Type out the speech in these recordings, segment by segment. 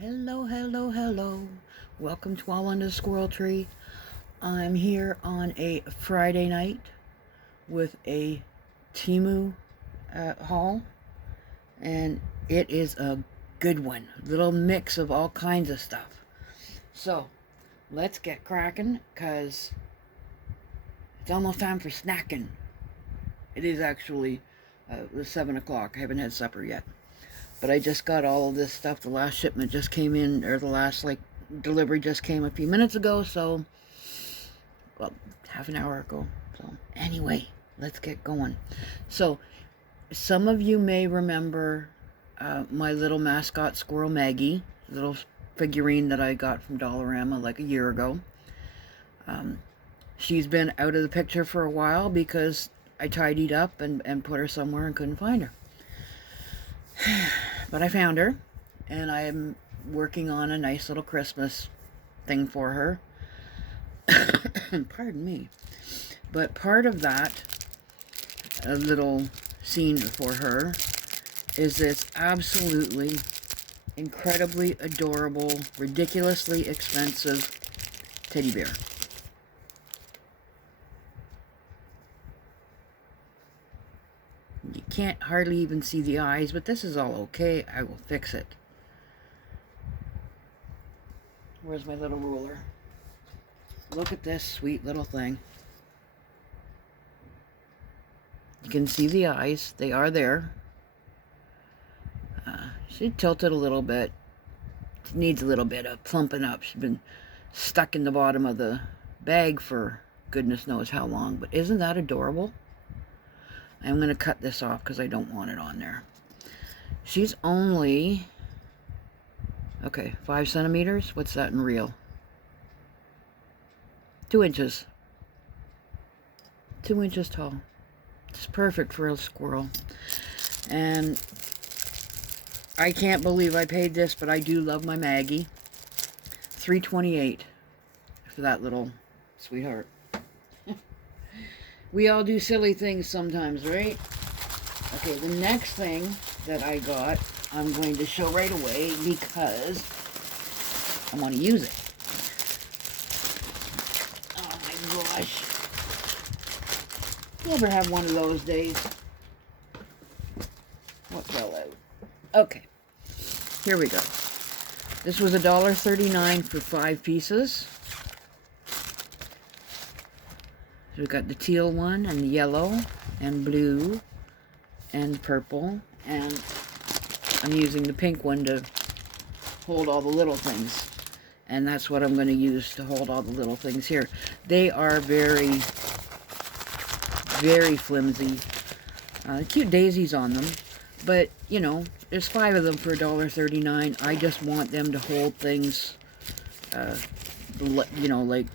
Hello, hello, hello. Welcome to All Under the Squirrel Tree. I'm here on a Friday night with a Temu haul, and it is a good one. Little mix of all kinds of stuff. So, let's get cracking, because it's almost time for snacking. It is actually 7 o'clock. I haven't had supper yet. But I just got all of this stuff. The last shipment just came in, or the last, delivery just came a few minutes ago, so, well, half an hour ago. So, anyway, let's get going. So, some of you may remember my little mascot squirrel, Maggie, little figurine that I got from Dollarama like a year ago. She's been out of the picture for a while because I tidied up and put her somewhere and couldn't find her. But I found her, and I am working on a nice little Christmas thing for her. Pardon me. But part of that, a little scene for her, is this absolutely incredibly adorable, ridiculously expensive teddy bear. You can't hardly even see the eyes, but this is all okay. I will fix it. Where's my little ruler? Look at this sweet little thing. You can see the eyes. They are there. She tilted a little bit. She needs a little bit of plumping up. She's been stuck in the bottom of the bag for goodness knows how long. But isn't that adorable? I'm going to cut this off because I don't want it on there. She's only, 5 centimeters. What's that in real? 2 inches. 2 inches tall. It's perfect for a squirrel. And I can't believe I paid this, but I do love my Maggie. $3.28 for that little sweetheart. We all do silly things sometimes, right? Okay, the next thing that I got, I'm going to show right away because I want to use it. Oh my gosh. You ever have one of those days? What fell out? Okay, here we go. This was $1.39 for 5 pieces. So we've got the teal one, and the yellow, and blue, and purple, and I'm using the pink one to hold all the little things. And that's what I'm going to use to hold all the little things here. They are very, very flimsy. Cute daisies on them, but, you know, there's 5 of them for $1.39. I just want them to hold things, you know, like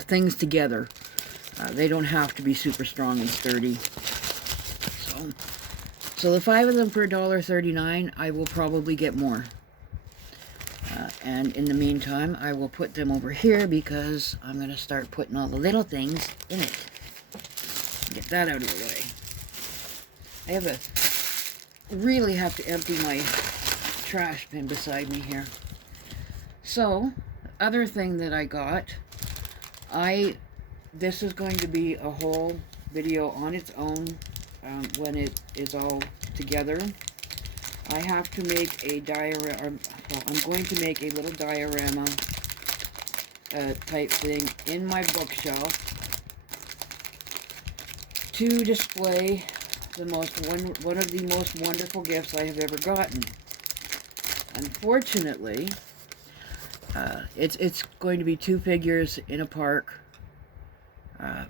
things together. They don't have to be super strong and sturdy. So the 5 of them for $1.39, I will probably get more. And in the meantime, I will put them over here because I'm going to start putting all the little things in it. Get that out of the way. Really have to empty my trash bin beside me here. So, other thing that I got, this is going to be a whole video on its own when it is all together. I have to make a diorama, well, I'm going to make a little diorama type thing in my bookshelf to display one of the most wonderful gifts I have ever gotten. Unfortunately, it's going to be 2 figures in a park.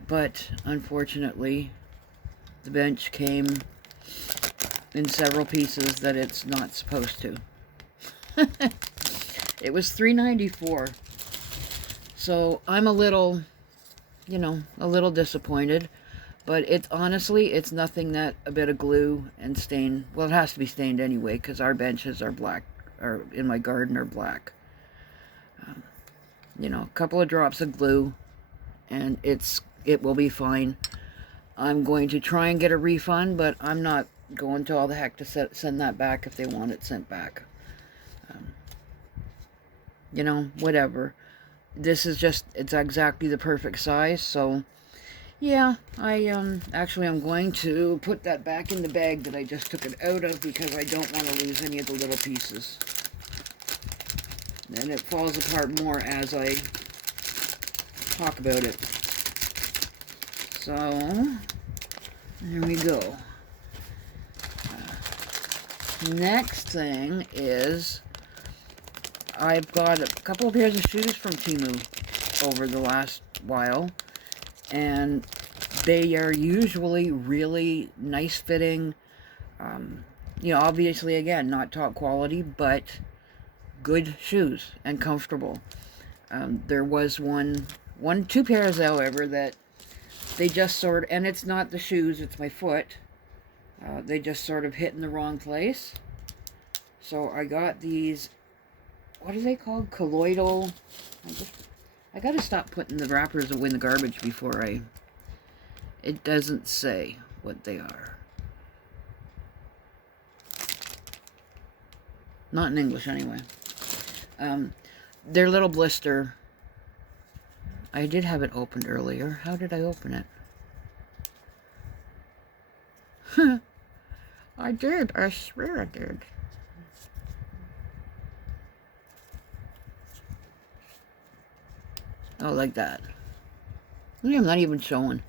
But unfortunately, the bench came in several pieces that it's not supposed to. It was $3.94. So I'm a little, you know, a little disappointed. But honestly, it's nothing that a bit of glue and stain. Well, it has to be stained anyway because our benches are black, or in my garden are black. You know, a couple of drops of glue, and it will be fine. I'm going to try and get a refund, but I'm not going to all the heck to send that back if they want it sent back. you know, whatever. This is just, it's exactly the perfect size, so yeah, actually I'm going to put that back in the bag that I just took it out of because I don't want to lose any of the little pieces. And it falls apart more as I talk about it. So, there we go. Next thing is, I've got a couple of pairs of shoes from Temu over the last while, and they are usually really nice fitting. You know, obviously, again, not top quality, but good shoes and comfortable. There was two pairs, however, that they just sort of, and it's not the shoes, it's my foot. They just sort of hit in the wrong place. So I got these, what are they called? Colloidal. I gotta stop putting the wrappers away in the garbage before it doesn't say what they are. Not in English, anyway. Their little blister. I did have it opened earlier. How did I open it? I did. I swear I did. Oh, like that. I'm not even showing.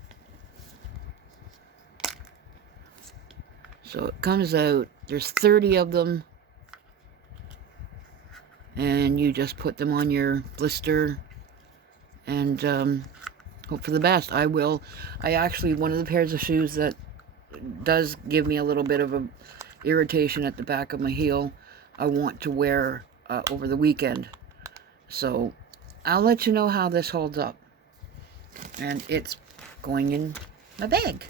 So it comes out. There's 30 of them. And you just put them on your blister and hope for the best. I actually, one of the pairs of shoes that does give me a little bit of a irritation at the back of my heel, I want to wear over the weekend. So I'll let you know how this holds up. And it's going in my bag.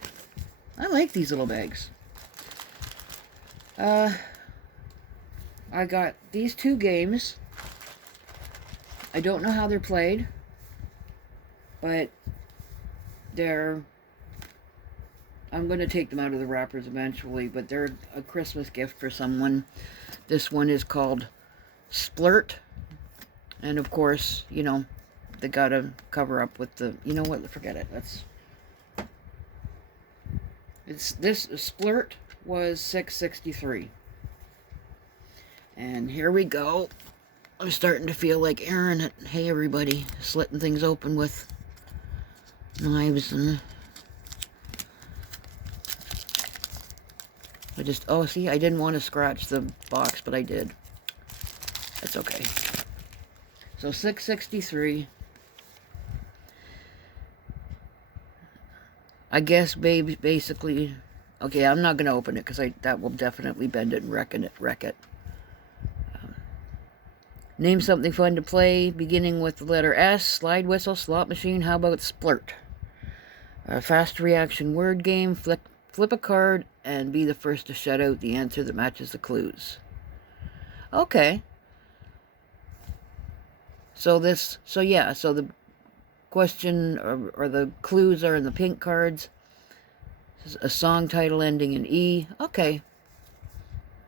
I like these little bags. I got these two games. I don't know how they're played, but I'm going to take them out of the wrappers eventually, but they're a Christmas gift for someone. This one is called Splurt, and of course, you know, they got to cover up with the, you know what, forget it. This Splurt was $6.63. And here we go. I'm starting to feel like Aaron at Hey Everybody, slitting things open with knives and... oh, see, I didn't want to scratch the box, but I did. That's okay. So $6.63. I guess, baby, basically... Okay, I'm not going to open it, because that will definitely bend it and wreck it. Name something fun to play, beginning with the letter S. Slide whistle, slot machine. How about Splurt? A fast reaction word game. Flip a card and be the first to shut out the answer that matches the clues. Okay. So the question or the clues are in the pink cards. A song title ending in E. Okay.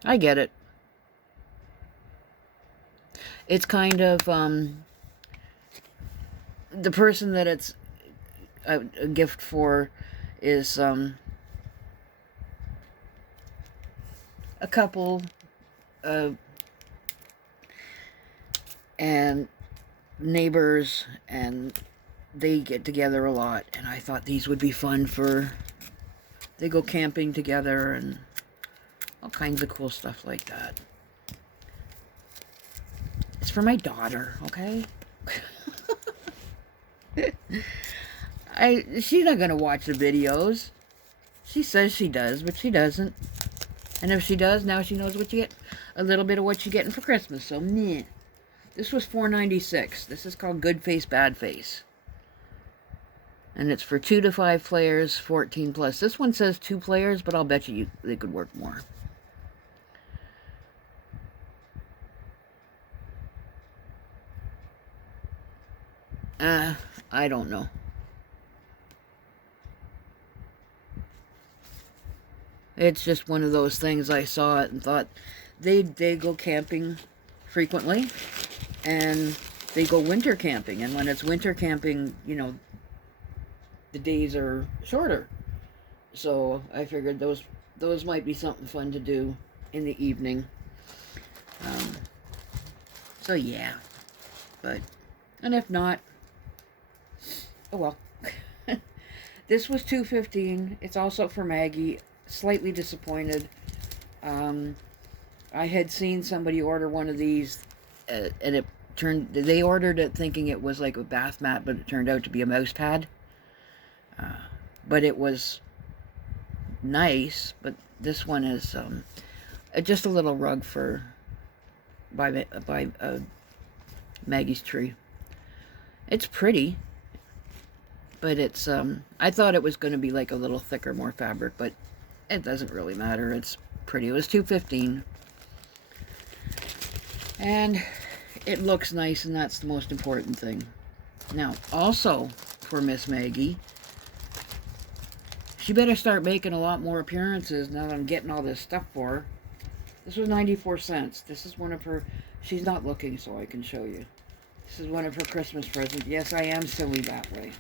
I get it. It's kind of, the person that it's a gift for is, a couple, and neighbors, and they get together a lot, and I thought these would be fun they go camping together, and all kinds of cool stuff like that. It's for my daughter, okay? She's not gonna watch the videos. She says she does, but she doesn't. And if she does, now she knows what you get. A little bit of what you're getting for Christmas, so meh. This was $4.96. This is called Good Face, Bad Face. And it's for 2 to 5 players, 14 plus. This one says 2 players, but I'll bet you they could work more. I don't know. It's just one of those things. I saw it and thought they go camping frequently. and they go winter camping. And when it's winter camping, you know, the days are shorter. So I figured those might be something fun to do in the evening. Um, so yeah, and if not, oh well. This was $2.15. It's also for Maggie. Slightly disappointed. I had seen somebody order one of these, and they ordered it thinking it was like a bath mat, but it turned out to be a mouse pad. But it was nice. But this one is just a little rug by Maggie's tree. It's pretty, but it's I thought it was going to be like a little thicker, more fabric, but it doesn't really matter. It's pretty. It was $2.15, and it looks nice, and that's the most important thing. Now, also for Miss Maggie, she better start making a lot more appearances now that I'm getting all this stuff for her. This was 94 cents. This is one of her... She's not looking, so I can show you. This is one of her Christmas presents. Yes, I am silly that way.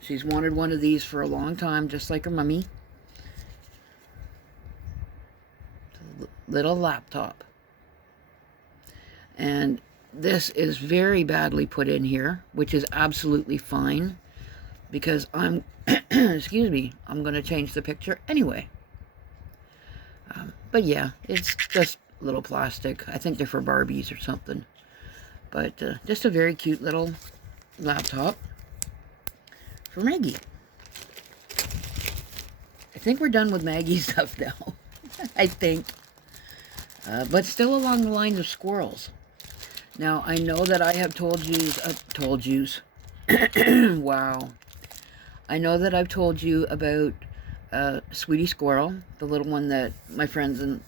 She's wanted one of these for a long time, just like her mummy. Little laptop. And this is very badly put in here, which is absolutely fine, because I'm, excuse me, I'm going to change the picture anyway. But yeah, it's just little plastic. I think they're for Barbies or something. But just a very cute little laptop for Maggie. I think we're done with Maggie's stuff now. I think. But still along the lines of squirrels. Now, I know that I have told yous, wow. I know that I've told you about Sweetie Squirrel, the little one that my friends and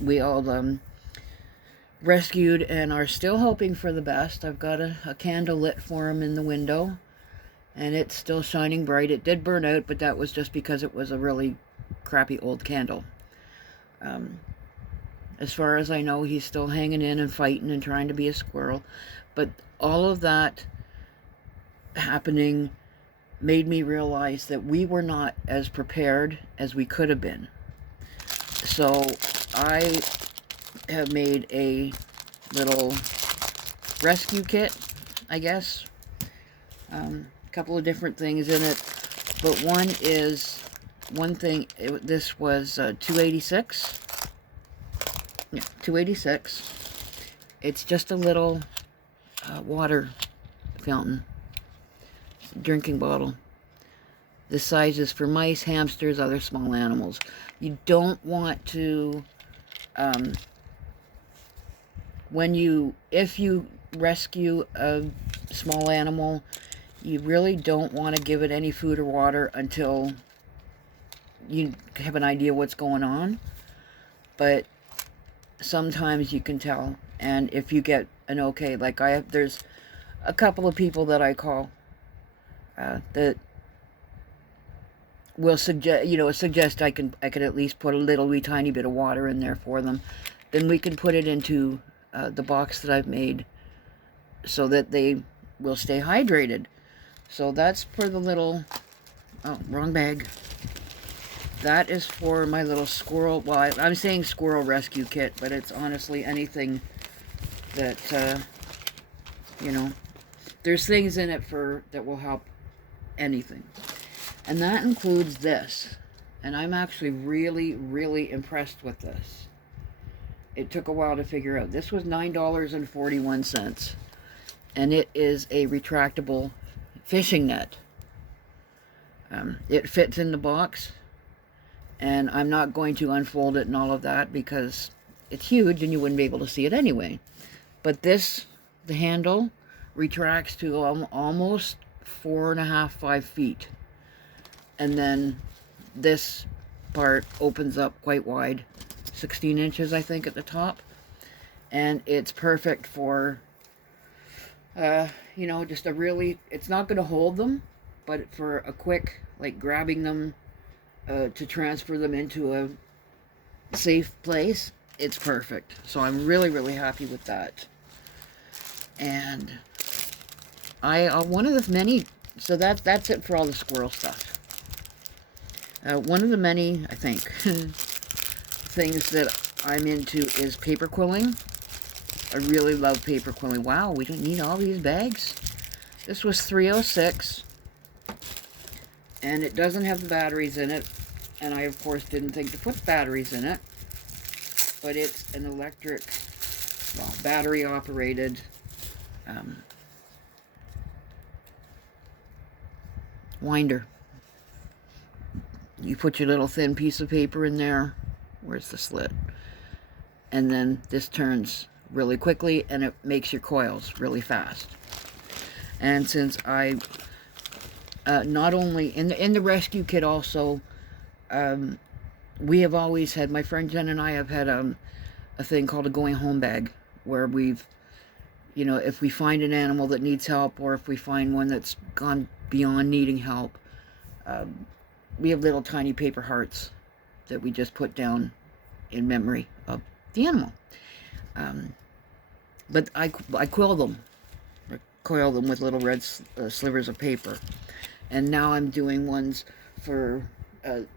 we all rescued and are still hoping for the best. I've got a candle lit for him in the window, and it's still shining bright. It did burn out, but that was just because it was a really crappy old candle. As far as I know, he's still hanging in and fighting and trying to be a squirrel. But all of that happening made me realize that we were not as prepared as we could have been. So I have made a little rescue kit, I guess. A couple of different things in it. But one thing, this was $2.86. Yeah, $2.86. It's just a little water fountain, drinking bottle. The size is for mice, hamsters, other small animals. You don't want to, if you rescue a small animal, you really don't want to give it any food or water until you have an idea what's going on. But sometimes you can tell, and if you get an okay, like there's a couple of people that I call that will suggest I could at least put a little wee tiny bit of water in there for them. Then we can put it into the box that I've made so that they will stay hydrated. So that's for the little, oh, wrong bag. That is for my little squirrel, well, I'm saying squirrel rescue kit, but it's honestly anything that, there's things in it that will help anything. And that includes this. And I'm actually really, really impressed with this. It took a while to figure out. This was $9.41. And it is a retractable fishing net. It fits in the box. And I'm not going to unfold it and all of that because it's huge and you wouldn't be able to see it anyway. But the handle retracts to almost 4.5, 5 feet. And then this part opens up quite wide, 16 inches I think at the top. And it's perfect for, just a really, it's not going to hold them, but for a quick, like grabbing them to transfer them into a safe place, it's perfect. So I'm really, really happy with that. And one of the many, so that's it for all the squirrel stuff. One of the many, I think, things that I'm into is paper quilling. I really love paper quilling. Wow, we don't need all these bags. This was $3.06, and it doesn't have the batteries in it. And I, of course, didn't think to put batteries in it. But it's an electric, well, battery-operated winder. You put your little thin piece of paper in there. Where's the slit? And then this turns really quickly, and it makes your coils really fast. And since I not only in the rescue kit also, we have always had, my friend Jen and I have had a thing called a going home bag, where we've, you know, if we find an animal that needs help, or if we find one that's gone beyond needing help, we have little tiny paper hearts that we just put down in memory of the animal. But I quill them, or coil them with little red slivers of paper. And now I'm doing ones for,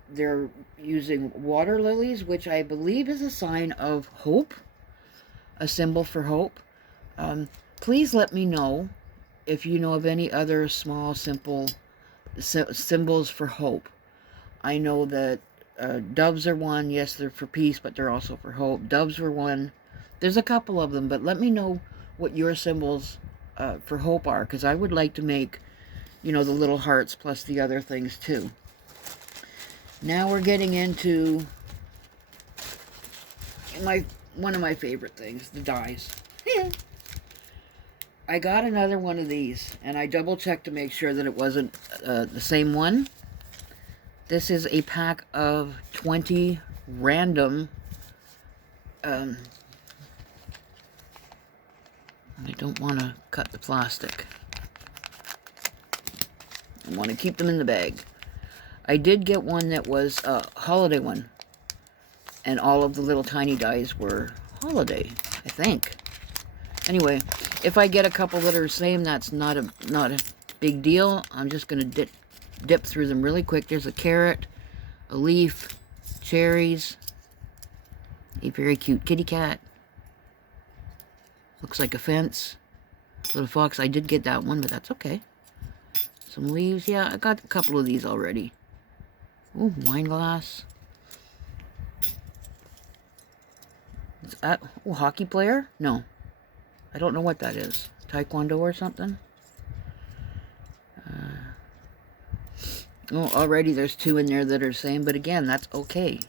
they're using water lilies, which I believe is a sign of hope, a symbol for hope. Please let me know if you know of any other small, simple symbols for hope. I know that doves are one. Yes, they're for peace, but they're also for hope. Doves were one. There's a couple of them, but let me know what your symbols for hope are, because I would like to make, you know, the little hearts plus the other things too. Now we're getting into one of my favorite things, the dies. I got another one of these, and I double-checked to make sure that it wasn't the same one. This is a pack of 20 random, I don't want to cut the plastic. I want to keep them in the bag. I did get one that was a holiday one, and all of the little tiny dies were holiday, I think. Anyway, if I get a couple that are the same, that's not a big deal. I'm just going to dip through them really quick. There's a carrot, a leaf, cherries, a very cute kitty cat. Looks like a fence. Little fox. I did get that one, but that's okay. Some leaves. Yeah, I got a couple of these already. Ooh, wine glass. Is that, oh, hockey player? No. I don't know what that is. Taekwondo or something? Oh, already there's two in there that are the same, but again, that's okay.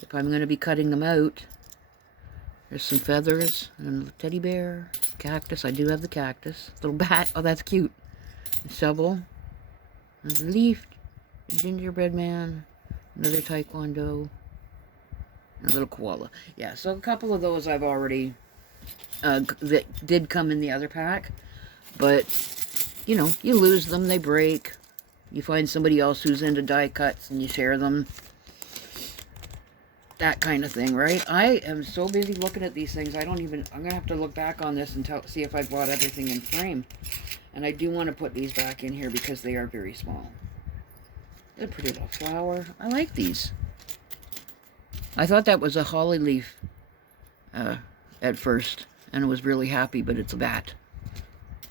If I'm going to be cutting them out, there's some feathers, and a teddy bear, cactus. I do have the cactus. Little bat. Oh, that's cute. A shovel. There's a leaf. A gingerbread man. Another taekwondo. And a little koala. Yeah, so a couple of those I've already, that did come in the other pack. But, you know, you lose them, they break. You find somebody else who's into die cuts and you share them. That kind of thing, right? I am so busy looking at these things, I'm going to have to look back on this and see if I bought everything in frame. And I do want to put these back in here because they are very small. They're a pretty little flower. I like these. I thought that was a holly leaf at first, and I was really happy, but it's a bat.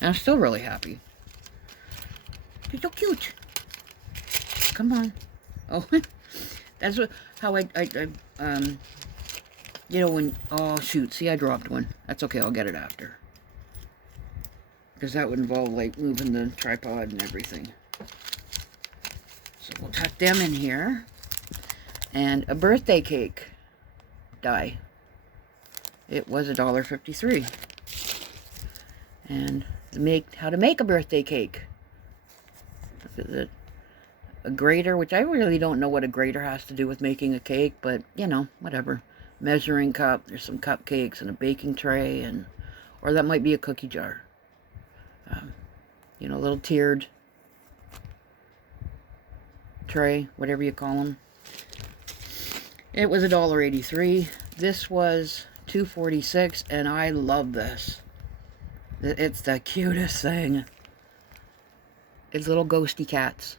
And I'm still really happy. They're so cute. Come on. Oh, that's how you know, when, oh shoot, see I dropped one. That's okay, I'll get it after. Because that would involve like moving the tripod and everything. So we'll tuck them in here. And a birthday cake die. It was $1.53. And how to make a birthday cake. Look at it. A grater, which I really don't know what a grater has to do with making a cake, but, you know, whatever. Measuring cup, there's some cupcakes and a baking tray, or that might be a cookie jar. You know, a little tiered tray, whatever you call them. It was $1.83. This was $2.46, and I love this. It's the cutest thing. It's little ghosty cats.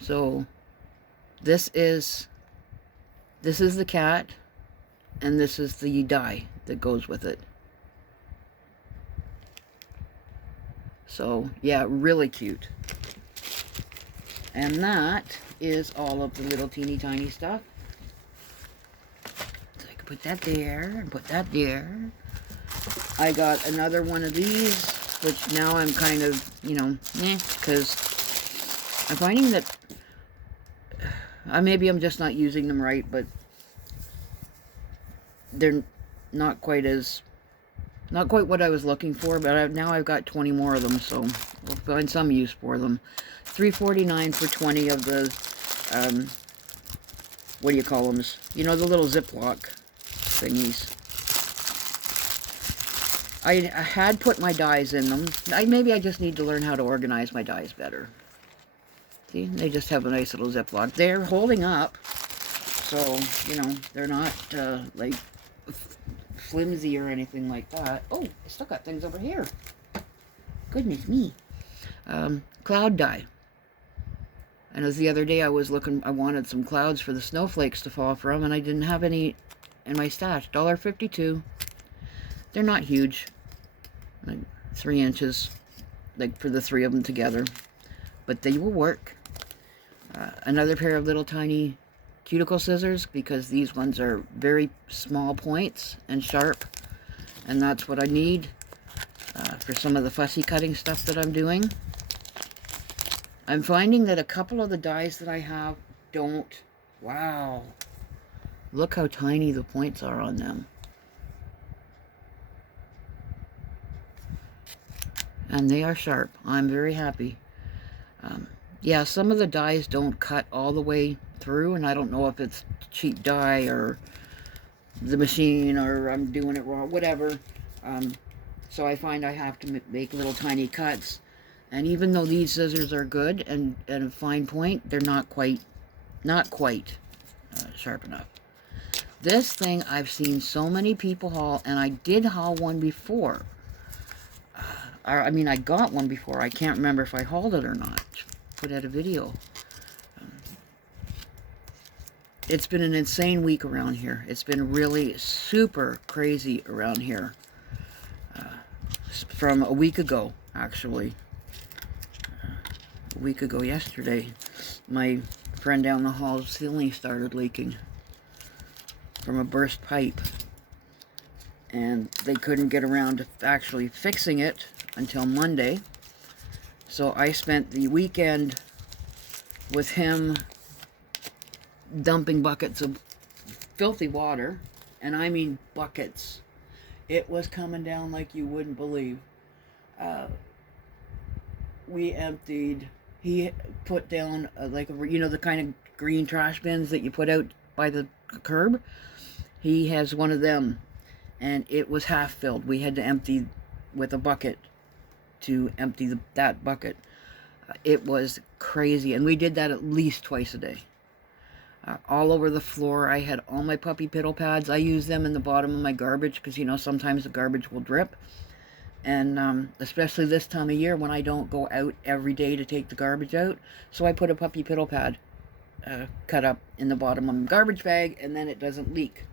So this is the cat, and this is the dye that goes with it. So yeah, really cute. And that is all of the little teeny tiny stuff. So I can put that there and put that there. I got another one of these, which now I'm kind of, you know, because I'm finding that maybe I'm just not using them right, but they're not quite what I was looking for. But now I've got 20 more of them, so we'll find some use for them. $3.49 for 20 of the, what do you call them? You know, the little Ziploc thingies. I had put my dies in them. Maybe I just need to learn how to organize my dies better. See, they just have a nice little Ziploc. They're holding up, so, you know, they're not, like, flimsy or anything like that. Oh, I still got things over here. Goodness me. Cloud dye. And as the other day I was looking, I wanted some clouds for the snowflakes to fall from, and I didn't have any in my stash. $1.52. They're not huge. Like 3 inches, like for the 3 of them together. But they will work. Another pair of little tiny cuticle scissors, because these ones are very small points and sharp. And that's what I need for some of the fussy cutting stuff that I'm doing. I'm finding that a couple of the dies that I have don't. Wow. Look how tiny the points are on them. And they are sharp. I'm very happy. Yeah, some of the dies don't cut all the way through, and I don't know if it's cheap dye or the machine or I'm doing it wrong, whatever. So I find I have to make little tiny cuts. And even though these scissors are good and a fine point, they're not quite sharp enough. This thing I've seen so many people haul, and I did haul one before. I mean, I got one before. I can't remember if I hauled it or not. Put out a video. It's been an insane week around here. It's been really super crazy around here. From a week ago, actually. A week ago yesterday, my friend down the hall's ceiling started leaking from a burst pipe. And they couldn't get around to actually fixing it until Monday. So I spent the weekend with him dumping buckets of filthy water. And I mean buckets. It was coming down like you wouldn't believe. We emptied, he put down like, you know, the kind of green trash bins that you put out by the curb. He has one of them. And it was half filled. We had to empty with a bucket to empty that bucket. It was crazy. And we did that at least twice a day. All over the floor. I had all my puppy piddle pads. I use them in the bottom of my garbage because, you know, sometimes the garbage will drip. And especially this time of year when I don't go out every day to take the garbage out. So I put a puppy piddle pad cut up in the bottom of my garbage bag, and then it doesn't leak.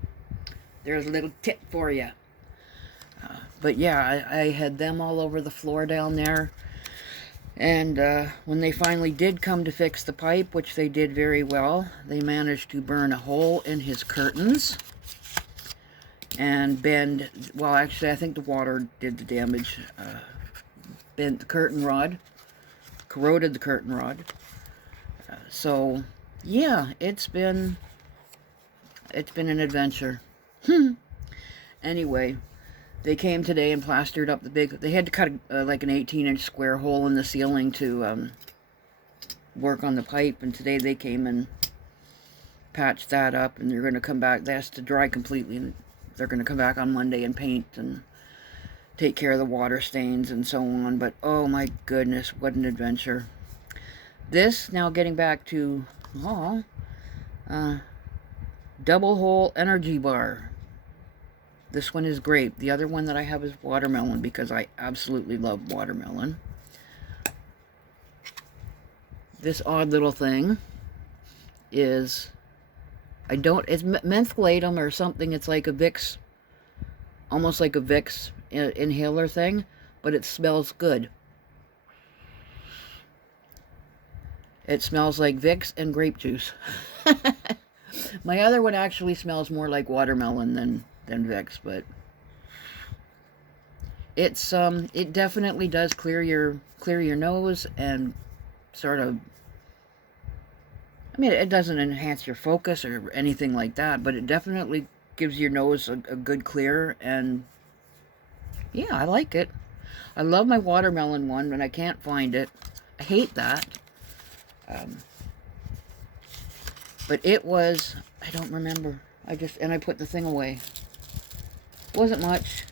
There's a little tip for you. But yeah, I had them all over the floor down there. And when they finally did come to fix the pipe, which they did very well, they managed to burn a hole in his curtains. And bend, well actually I think the water did the damage. Bent the curtain rod. Corroded the curtain rod. So yeah, it's been an adventure. Anyway, they came today and plastered up the big, they had to cut like an 18-inch square hole in the ceiling to work on the pipe, and today they came and patched that up, and they're going to come back. That has to dry completely, and they're going to come back on Monday and paint and take care of the water stains and so on. But oh my goodness, what an adventure. This, now getting back to, double hole energy bar. This one is grape. The other one that I have is watermelon because I absolutely love watermelon. This odd little thing is, it's mentholatum or something. It's like a Vicks, almost like a Vicks inhaler thing, but it smells good. It smells like Vicks and grape juice. My other one actually smells more like watermelon than Vicks, but it's it definitely does clear your nose and sort of, I mean, it doesn't enhance your focus or anything like that, but it definitely gives your nose a good clear, and yeah, I like it. I love my watermelon one, but I can't find it. I hate that. But it was, I don't remember. And I put the thing away. Wasn't much.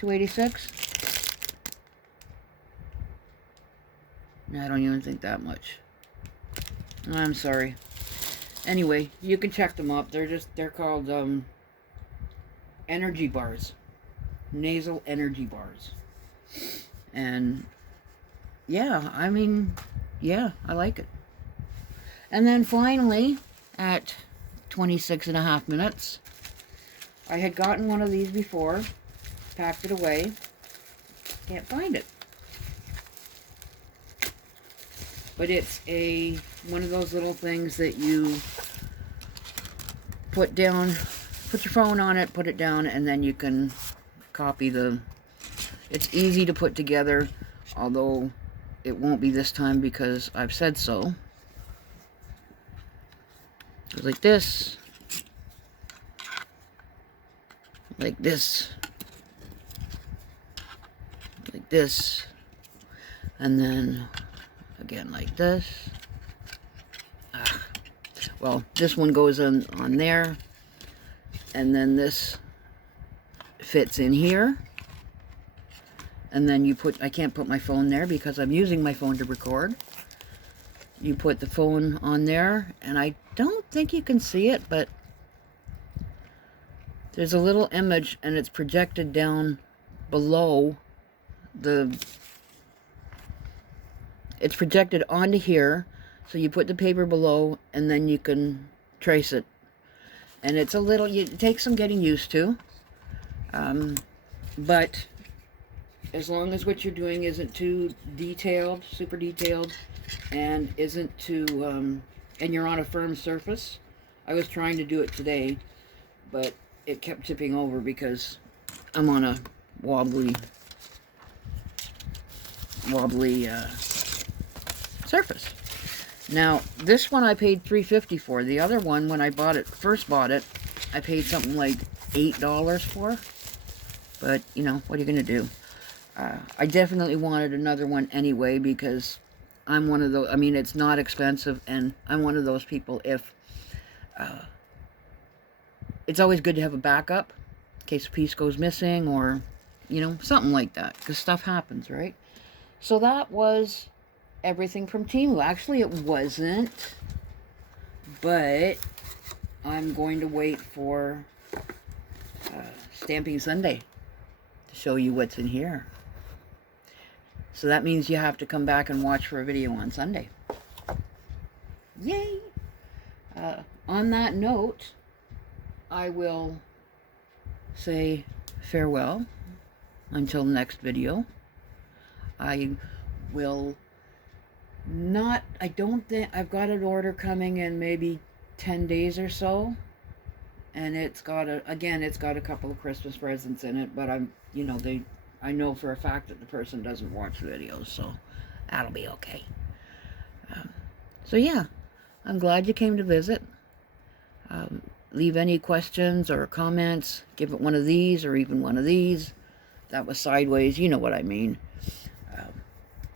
$2.86? No, I don't even think that much. I'm sorry. Anyway, you can check them up. They're called energy bars. Nasal energy bars. And yeah, I mean, yeah, I like it. And then finally, at 26.5 minutes, I had gotten one of these before, packed it away, can't find it. But it's one of those little things that you put down, put your phone on it, put it down, and then you can copy it's easy to put together, although it won't be this time because I've said so. Goes like this, like this, like this, and then again like this. Well, this one goes on there, and then this fits in here, and then I can't put my phone there because I'm using my phone to record. You put the phone on there, and I don't think you can see it, but there's a little image, and it's projected down below it's projected onto here, so you put the paper below, and then you can trace it. And it's it takes some getting used to, but as long as what you're doing isn't too detailed, super detailed, and isn't too, and you're on a firm surface. I was trying to do it today, but it kept tipping over because I'm on a wobbly surface. Now, this one I paid $3.50 for. The other one, when I first bought it, I paid something like $8 for. But, you know, what are you going to do? I definitely wanted another one anyway because I'm one of those, I mean, it's not expensive, and I'm one of those people, it's always good to have a backup in case a piece goes missing or, you know, something like that, because stuff happens, right? So that was everything from Temu. Actually, it wasn't, but I'm going to wait for Stamping Sunday to show you what's in here. So that means you have to come back and watch for a video on Sunday. Yay! On that note, I will say farewell until next video. I will not, I don't think, I've got an order coming in maybe 10 days or so. And it's got it's got a couple of Christmas presents in it, but I know for a fact that the person doesn't watch videos, so that'll be okay. So yeah, I'm glad you came to visit. Leave any questions or comments. Give it one of these or even one of these. That was sideways, you know what I mean.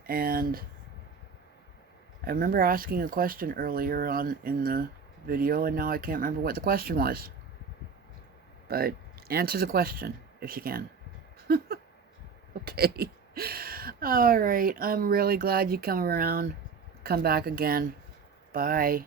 And I remember asking a question earlier on in the video, and now I can't remember what the question was. But answer the question if you can. Okay. All right. I'm really glad you come around. come back again. Bye.